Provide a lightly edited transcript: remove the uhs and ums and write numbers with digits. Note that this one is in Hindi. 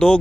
2